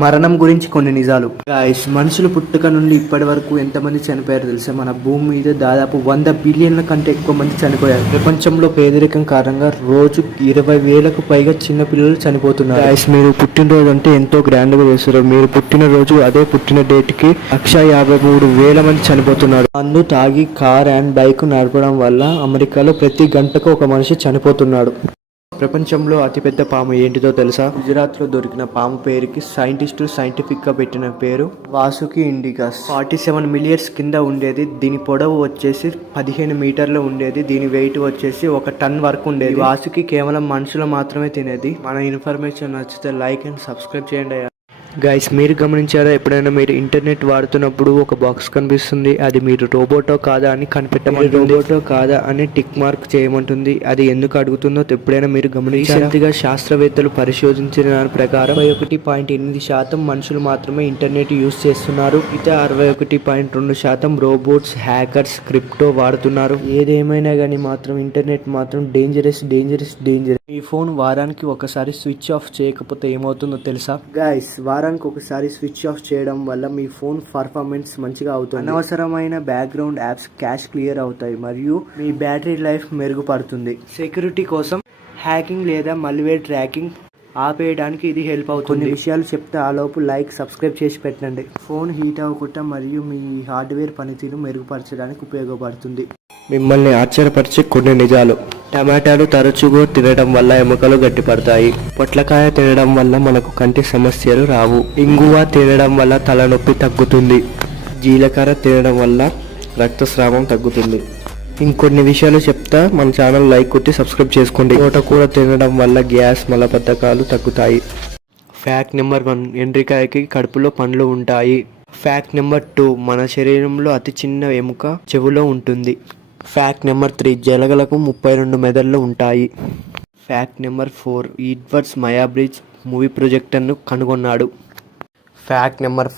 మరణం గురించి కొన్ని నిజాలు. గాయ్స్, మనుషులు పుట్టుక నుండి ఇప్పటి వరకు ఎంతమంది చనిపోయారు తెలుసా? మన భూమి మీద దాదాపు 100 బిలియన్ల కంటే ఎక్కువ మంది చనిపోయారు. ప్రపంచంలో పేదరికం కారణంగా రోజు 20,000కు పైగా చిన్న పిల్లలు చనిపోతున్నారు. గాయ్స్, మీరు పుట్టినరోజు అంటే ఎంతో గ్రాండ్ గా చేస్తారు. మీరు పుట్టినరోజు అదే పుట్టిన డేట్ కి 1,53,000 మంది చనిపోతున్నారు. మందు తాగి కార్ అండ్ బైక్ నడపడం వల్ల అమెరికాలో ప్రతి గంటకు ఒక మనిషి చనిపోతున్నాడు. ప్రపంచంలో అతిపెద్ద పాము ఏంటిదో తెలుసా? గుజరాత్ లో దొరికిన పాము పేరుకి సైంటిస్టులు సైంటిఫిక్ గా పెట్టిన పేరు వాసుకి ఇండికస్. 47 మిలియన్స్ కింద ఉండేది. దీని పొడవు వచ్చేసి 15 మీటర్లు ఉండేది. దీని వెయిట్ వచ్చేసి 1 టన్ వరకు ఉండేది. వాసుకి కేవలం మనుషులు మాత్రమే తినేది. మన ఇన్ఫర్మేషన్ నచ్చితే లైక్ అండ్ సబ్స్క్రైబ్ చేయండి. గైస్, మీరు గమనించారా? ఎప్పుడైనా మీరు ఇంటర్నెట్ వాడుతున్నప్పుడు ఒక బాక్స్ కనిపిస్తుంది. అది మీరు రోబోటో కాదా అని కనిపెట్టమంటుంది. రోబోటో కాదా అని టిక్ మార్క్ చేయమంటుంది. అది ఎందుకు అడుగుతుందో ఎప్పుడైనా మీరు గమనించారా? శాస్త్రవేత్తలు పరిశోధించిన దాని ప్రకారం 61.8% మనుషులు మాత్రమే ఇంటర్నెట్ యూజ్ చేస్తున్నారు. ఇక 61.2% రోబోట్స్, హ్యాకర్స్, క్రిప్టో వాడుతున్నారు. ఏదేమైనా కానీ మాత్రం ఇంటర్నెట్ మాత్రం డేంజరస్. మీ ఫోన్ వారానికి ఒకసారి స్విచ్ ఆఫ్ చేయకపోతే ఏమవుతుందో తెలుసా? గైస్, వారానికి ఒకసారి స్విచ్ ఆఫ్ చేయడం వల్ల మీ ఫోన్ పర్ఫార్మెన్స్ మంచిగా అవుతుంది. అనవసరమైన బ్యాక్గ్రౌండ్ యాప్స్ క్యాష్ క్లియర్ అవుతాయి మరియు మీ బ్యాటరీ లైఫ్ మెరుగుపడుతుంది. సెక్యూరిటీ కోసం హ్యాకింగ్ లేదా మల్వేర్ ట్రాకింగ్ ఆపేయడానికి ఇది హెల్ప్ అవుతుంది. కొన్ని విషయాలు చెప్తే ఆలోపు లైక్, సబ్స్క్రైబ్ చేసి పెట్టండి. ఫోన్ హీట్ అవ్వకుండా మరియు మీ హార్డ్వేర్ పనితీరు మెరుగుపరచడానికి ఉపయోగపడుతుంది. మిమ్మల్ని ఆశ్చర్యపరిచే కొన్ని నిజాలు. టమాటాలు తరచుగా తినడం వల్ల ఎముకలు గట్టిపడతాయి. పొట్లకాయ తినడం వల్ల మనకు కంటి సమస్యలు రావు. ఇంగువ తినడం వల్ల తలనొప్పి తగ్గుతుంది. జీలకర్ర తినడం వల్ల రక్తస్రావం తగ్గుతుంది. ఇంకొన్ని విషయాలు చెప్తా. మన ఛానల్ లైక్ కొట్టి సబ్స్క్రైబ్ చేసుకోండి. తోటకూర తినడం వల్ల గ్యాస్, మలబద్ధకాలు తగ్గుతాయి. ఫ్యాక్ట్ నెంబర్ 1, ఎండ్రికాయకి కడుపులో పండ్లు ఉంటాయి. ఫ్యాక్ట్ నెంబర్ 2, మన శరీరంలో అతి చిన్న ఎముక చెవులో ఉంటుంది. ఫ్యాక్ట్ నెంబర్ 3, జలగలకు 32 మెదళ్ళు ఉంటాయి. ఫ్యాక్ట్ నెంబర్ 4, ఎడ్వర్డ్ మయాబ్రిడ్జ్ మూవీ ప్రొజెక్టర్ను కనుగొన్నాడు. Fact number 5,